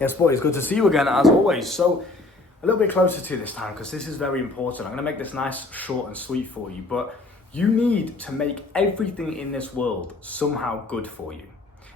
Yes, boys, good to see you again as always. So, a little bit closer to this time because this is very important. I'm going to make this nice, short, and sweet for you, but you need to make everything in this world somehow good for you.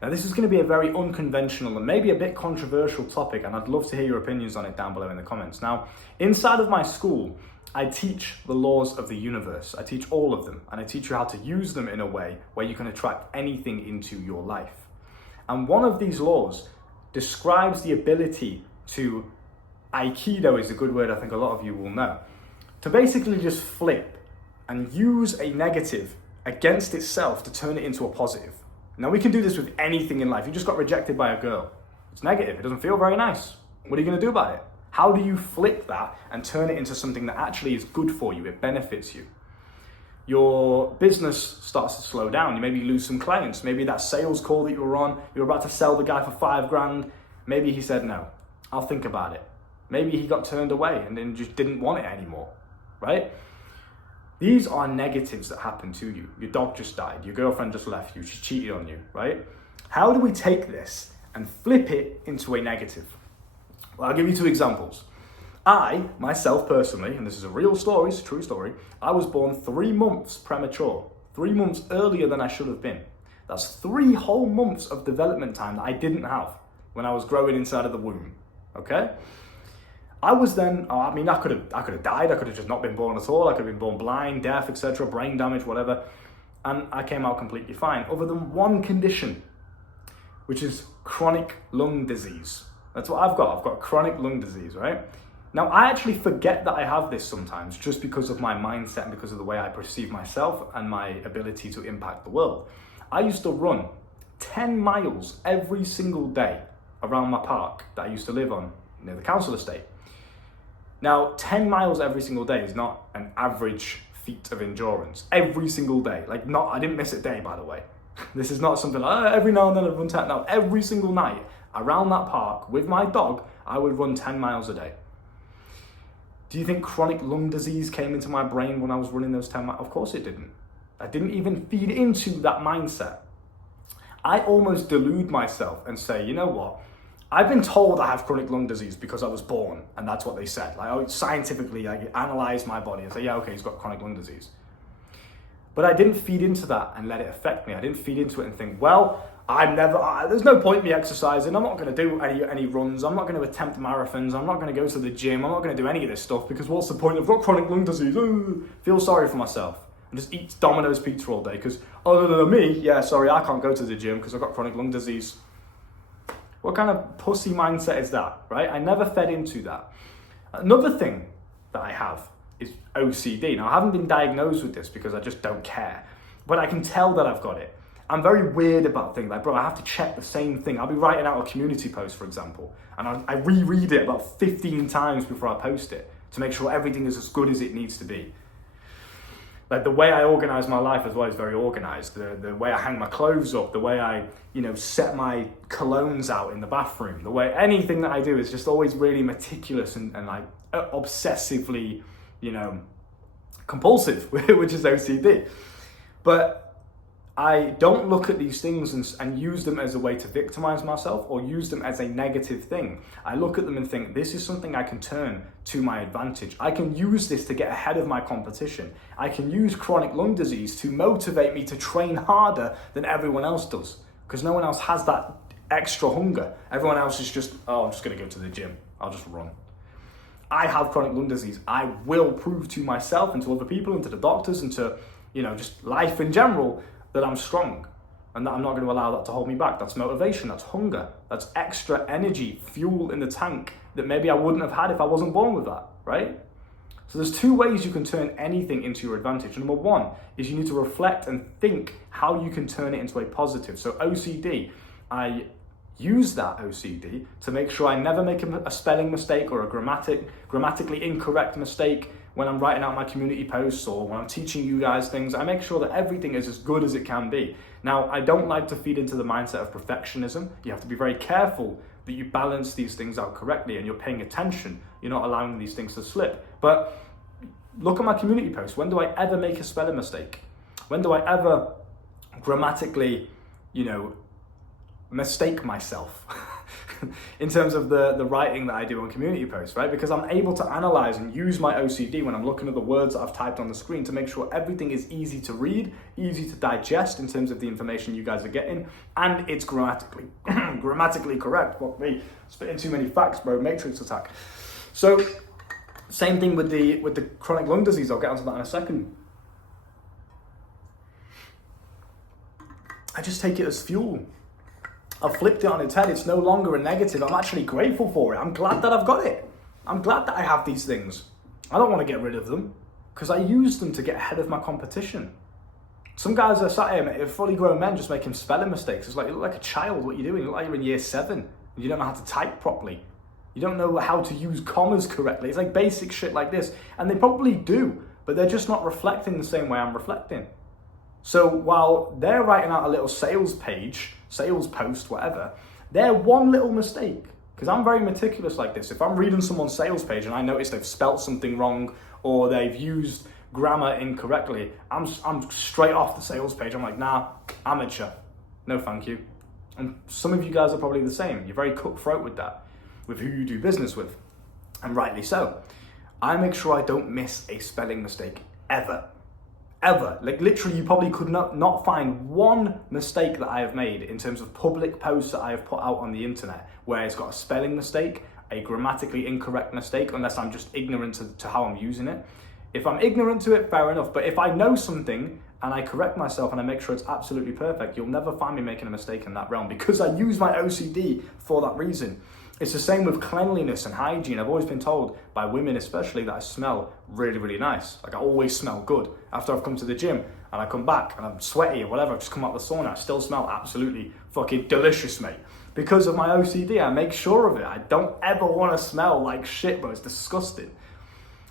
Now, this is going to be a very unconventional and maybe a bit controversial topic, and I'd love to hear your opinions on it down below in the comments. Now, inside of my school, I teach the laws of the universe. I teach all of them, and I teach you how to use them in a way where you can attract anything into your life. And one of these laws describes the ability to, Aikido is a good word I think a lot of you will know, to basically just flip and use a negative against itself to turn it into a positive. Now we can do this with anything in life. You just got rejected by a girl. It's negative, it doesn't feel very nice. What are you going to do about it? How do you flip that and turn it into something that actually is good for you, it benefits you? Your business starts to slow down. You maybe lose some clients. Maybe that sales call that you were on, you were about to sell the guy for $5,000. Maybe he said, no, I'll think about it. Maybe he got turned away and then just didn't want it anymore, right? These are negatives that happen to you. Your dog just died. Your girlfriend just left you. She cheated on you, right? How do we take this and flip it into a negative? Well, I'll give you two examples. I, myself personally, and this is a real story, it's a true story, I was born 3 months premature, 3 months earlier than I should have been. That's 3 whole months of development time that I didn't have when I was growing inside of the womb, okay? I was then, I could have died, I could have just not been born at all, I could have been born blind, deaf, etc., brain damage, whatever, and I came out completely fine, other than one condition, which is chronic lung disease. That's what I've got chronic lung disease, right? Now, I actually forget that I have this sometimes just because of my mindset and because of the way I perceive myself and my ability to impact the world. I used to run 10 miles every single day around my park that I used to live on near the council estate. Now, 10 miles every single day is not an average feat of endurance. Every single day. I didn't miss a day, by the way. This is not something like, every now and then I'd run 10. No, every single night around that park with my dog, I would run 10 miles a day. Do you think chronic lung disease came into my brain when I was running those 10 miles? Of course it didn't. I didn't even feed into that mindset. I almost delude myself and say, you know what? I've been told I have chronic lung disease because I was born, and that's what they said. Scientifically, I analyzed my body and say, yeah, okay, he's got chronic lung disease. But I didn't feed into that and let it affect me. I didn't feed into it and think, well, there's no point in me exercising. I'm not going to do any runs. I'm not going to attempt marathons. I'm not going to go to the gym. I'm not going to do any of this stuff because what's the point? I've got chronic lung disease. Feel sorry for myself and just eat Domino's pizza all day because other than me, I can't go to the gym because I've got chronic lung disease. What kind of pussy mindset is that, right? I never fed into that. Another thing that I have is OCD. Now, I haven't been diagnosed with this because I just don't care, but I can tell that I've got it. I'm very weird about things. Bro, I have to check the same thing. I'll be writing out a community post, for example, and I reread it about 15 times before I post it to make sure everything is as good as it needs to be. The way I organize my life as well is very organized. The way I hang my clothes up, the way I, set my colognes out in the bathroom, the way anything that I do is just always really meticulous and obsessively, compulsive, which is OCD. But I don't look at these things and use them as a way to victimize myself or use them as a negative thing. I look at them and think, this is something I can turn to my advantage. I can use this to get ahead of my competition. I can use chronic lung disease to motivate me to train harder than everyone else does because no one else has that extra hunger. Everyone else is just, I'm just going to go to the gym. I'll just run. I have chronic lung disease. I will prove to myself and to other people and to the doctors and to, just life in general that I'm strong and that I'm not going to allow that to hold me back. That's motivation, that's hunger, that's extra energy, fuel in the tank that maybe I wouldn't have had if I wasn't born with that, right? So there's 2 ways you can turn anything into your advantage. Number 1 is you need to reflect and think how you can turn it into a positive. So OCD, I use that OCD to make sure I never make a spelling mistake or a grammatically incorrect mistake when I'm writing out my community posts or when I'm teaching you guys things. I make sure that everything is as good as it can be. Now, I don't like to feed into the mindset of perfectionism. You have to be very careful that you balance these things out correctly and you're paying attention. You're not allowing these things to slip. But look at my community posts. When do I ever make a spelling mistake? When do I ever grammatically, mistake myself? in terms of the writing that I do on community posts, right? Because I'm able to analyze and use my OCD when I'm looking at the words that I've typed on the screen to make sure everything is easy to read, easy to digest in terms of the information you guys are getting, and it's grammatically correct. What me spitting too many facts, bro. Matrix attack. So same thing with the chronic lung disease. I'll get onto that in a second. I just take it as fuel. I've flipped it on its head. It's no longer a negative. I'm actually grateful for it. I'm glad that I've got it. I'm glad that I have these things. I don't want to get rid of them because I use them to get ahead of my competition. Some guys are sat here, fully grown men, just making spelling mistakes. It's like, you look like a child. What are you doing? You look like you're in year 7. And you don't know how to type properly. You don't know how to use commas correctly. It's like basic shit like this. And they probably do, but they're just not reflecting the same way I'm reflecting. So while they're writing out a little sales page, sales post, whatever, they're one little mistake. Because I'm very meticulous like this. If I'm reading someone's sales page and I notice they've spelt something wrong or they've used grammar incorrectly, I'm straight off the sales page. I'm like, nah, amateur. No, thank you. And some of you guys are probably the same. You're very cutthroat with that, with who you do business with. And rightly so. I make sure I don't miss a spelling mistake ever. Ever. Like literally you probably could not find one mistake that I have made in terms of public posts that I have put out on the internet where it's got a spelling mistake, a grammatically incorrect mistake, unless I'm just ignorant to how I'm using it. If I'm ignorant to it, fair enough. But if I know something and I correct myself and I make sure it's absolutely perfect, you'll never find me making a mistake in that realm because I use my OCD for that reason. It's the same with cleanliness and hygiene. I've always been told, by women especially, that I smell really, really nice. Like I always smell good. After I've come to the gym and I come back and I'm sweaty or whatever, I've just come out of the sauna, I still smell absolutely fucking delicious, mate. Because of my OCD, I make sure of it. I don't ever want to smell like shit, bro. It's disgusting.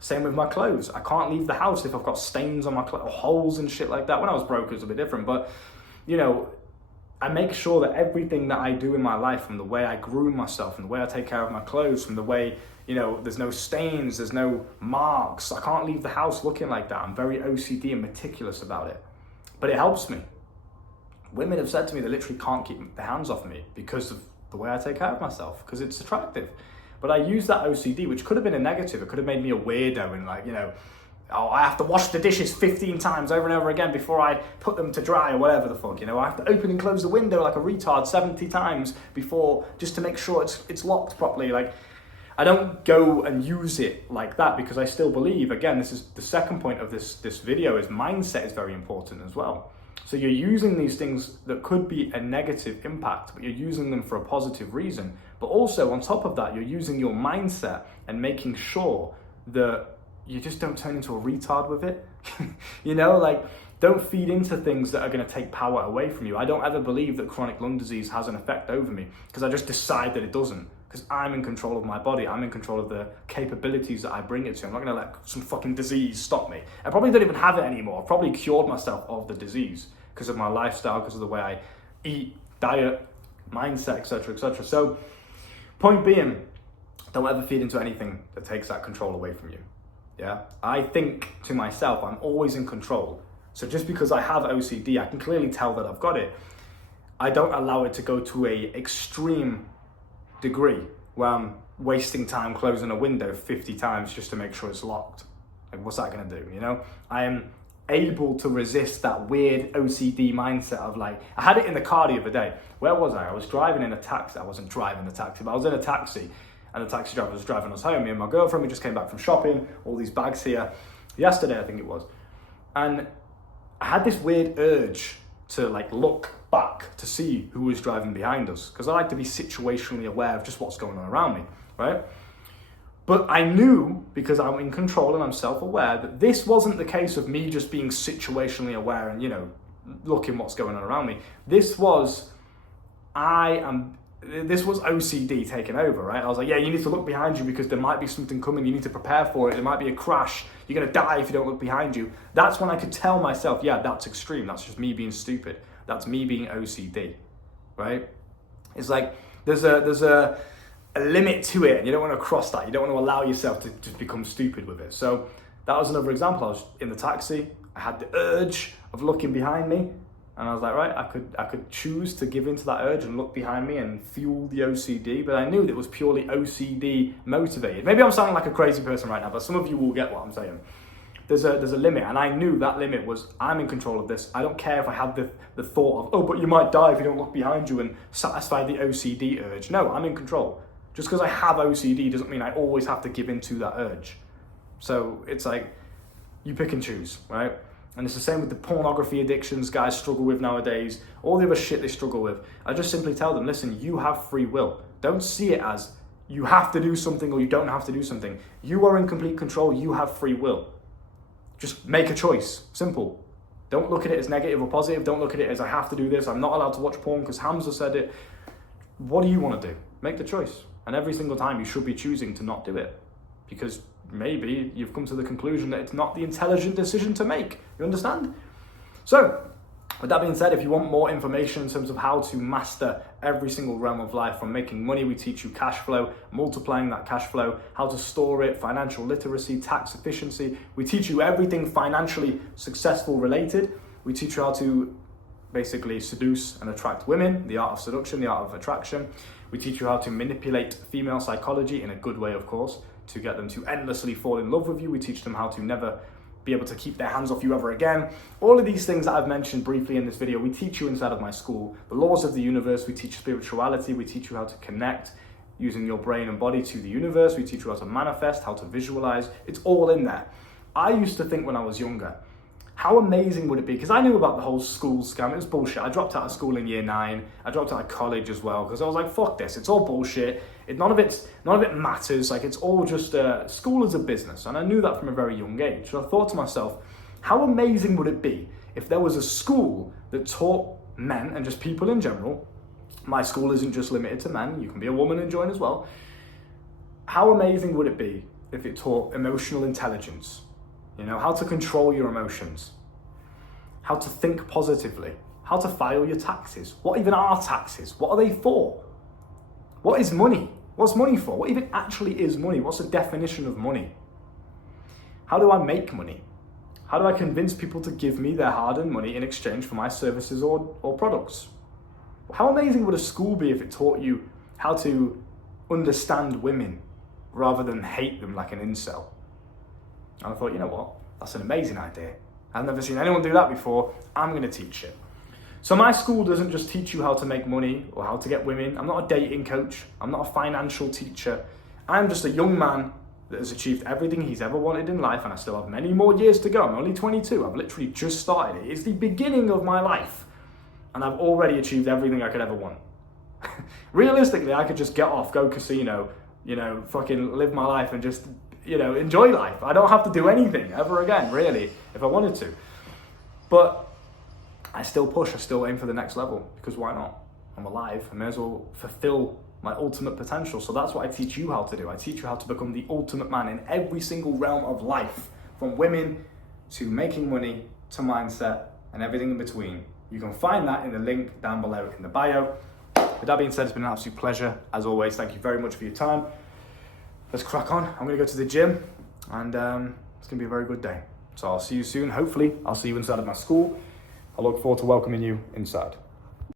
Same with my clothes. I can't leave the house if I've got stains on my clothes or holes and shit like that. When I was broke, it was a bit different, but you know, I make sure that everything that I do in my life, from the way I groom myself, from the way I take care of my clothes, from the way, you know, there's no stains, there's no marks. I can't leave the house looking like that. I'm very OCD and meticulous about it. But it helps me. Women have said to me they literally can't keep their hands off me because of the way I take care of myself, because it's attractive. But I use that OCD, which could have been a negative. It could have made me a weirdo and like, you know, oh, I have to wash the dishes 15 times over and over again before I put them to dry or whatever the fuck, you know. I have to open and close the window like a retard 70 times before, just to make sure it's locked properly. Like, I don't go and use it like that because I still believe, again, this is the second point of this video, is mindset is very important as well. So you're using these things that could be a negative impact, but you're using them for a positive reason. But also on top of that, you're using your mindset and making sure that you just don't turn into a retard with it. You know, like, don't feed into things that are going to take power away from you. I don't ever believe that chronic lung disease has an effect over me because I just decide that it doesn't, because I'm in control of my body. I'm in control of the capabilities that I bring it to. I'm not going to let some fucking disease stop me. I probably don't even have it anymore. I've probably cured myself of the disease because of my lifestyle, because of the way I eat, diet, mindset, etc., etc. So, point being, don't ever feed into anything that takes that control away from you. Yeah, I think to myself, I'm always in control. So just because I have OCD, I can clearly tell that I've got it. I don't allow it to go to a extreme degree where I'm wasting time closing a window 50 times just to make sure it's locked. Like, what's that gonna do, you know? I am able to resist that weird OCD mindset of like, I had it in the car the other day. Where was I? I was driving in a taxi. I wasn't driving the taxi, but I was in a taxi. And the taxi driver was driving us home. Me and my girlfriend, we just came back from shopping, all these bags here, yesterday I think it was. And I had this weird urge to like look back to see who was driving behind us, because I like to be situationally aware of just what's going on around me, right? But I knew, because I'm in control and I'm self-aware, that this wasn't the case of me just being situationally aware and, you know, looking what's going on around me. This was OCD taking over, right? I was like, yeah, you need to look behind you because there might be something coming. You need to prepare for it. There might be a crash. You're going to die if you don't look behind you. That's when I could tell myself, yeah, that's extreme. That's just me being stupid. That's me being OCD, right? It's like there's a limit to it, and you don't want to cross that. You don't want to allow yourself to just become stupid with it. So that was another example. I was in the taxi. I had the urge of looking behind me. And I was like, right, I could choose to give into that urge and look behind me and fuel the OCD, but I knew that it was purely OCD motivated. Maybe I'm sounding like a crazy person right now, but some of you will get what I'm saying. There's a limit, and I knew that limit was, I'm in control of this. I don't care if I have the thought of, oh, but you might die if you don't look behind you and satisfy the OCD urge. No, I'm in control. Just because I have OCD doesn't mean I always have to give into that urge. So it's like, you pick and choose, right? And it's the same with the pornography addictions guys struggle with nowadays, all the other shit they struggle with. I just simply tell them, listen, you have free will. Don't see it as you have to do something or you don't have to do something. You are in complete control, you have free will. Just make a choice, simple. Don't look at it as negative or positive. Don't look at it as I have to do this, I'm not allowed to watch porn because Hamza said it. What do you want to do? Make the choice. And every single time you should be choosing to not do it. Because maybe you've come to the conclusion that it's not the intelligent decision to make. You understand? So, with that being said, if you want more information in terms of how to master every single realm of life, from making money, we teach you cash flow, multiplying that cash flow, how to store it, financial literacy, tax efficiency. We teach you everything financially successful related. We teach you how to basically seduce and attract women, the art of seduction, the art of attraction. We teach you how to manipulate female psychology in a good way, of course, to get them to endlessly fall in love with you. We teach them how to never be able to keep their hands off you ever again. All of these things that I've mentioned briefly in this video, we teach you inside of my school. The laws of the universe, we teach spirituality, we teach you how to connect using your brain and body to the universe. We teach you how to manifest, how to visualize. It's all in there. I used to think when I was younger, how amazing would it be? Because I knew about the whole school scam. It was bullshit. I dropped out of school in year 9. I dropped out of college as well because I was like, fuck this. It's all bullshit. None of it matters. Like, it's all just school is a business. And I knew that from a very young age. So I thought to myself, how amazing would it be if there was a school that taught men and just people in general? My school isn't just limited to men. You can be a woman and join as well. How amazing would it be if it taught emotional intelligence? You know, how to control your emotions, how to think positively, how to file your taxes. What even are taxes? What are they for? What is money? What's money for? What even actually is money? What's the definition of money? How do I make money? How do I convince people to give me their hard-earned money in exchange for my services or products? How amazing would a school be if it taught you how to understand women rather than hate them like an incel? And I thought, you know what? That's an amazing idea. I've never seen anyone do that before. I'm going to teach it. So my school doesn't just teach you how to make money or how to get women. I'm not a dating coach. I'm not a financial teacher. I'm just a young man that has achieved everything he's ever wanted in life, and I still have many more years to go. I'm only 22. I've literally just started. It is the beginning of my life, and I've already achieved everything I could ever want. Realistically, I could just get off, go casino, fucking live my life and just enjoy life. I don't have to do anything ever again, really, if I wanted to. But I still push, I still aim for the next level, because why not? I'm alive, I may as well fulfill my ultimate potential. So that's what I teach you how to do. I teach you how to become the ultimate man in every single realm of life, from women to making money to mindset and everything in between. You can find that in the link down below in the bio. With that being said, it's been an absolute pleasure. As always, thank you very much for your time. Let's crack on. I'm going to go to the gym, and it's going to be a very good day. So I'll see you soon. Hopefully, I'll see you inside of my school. I look forward to welcoming you inside.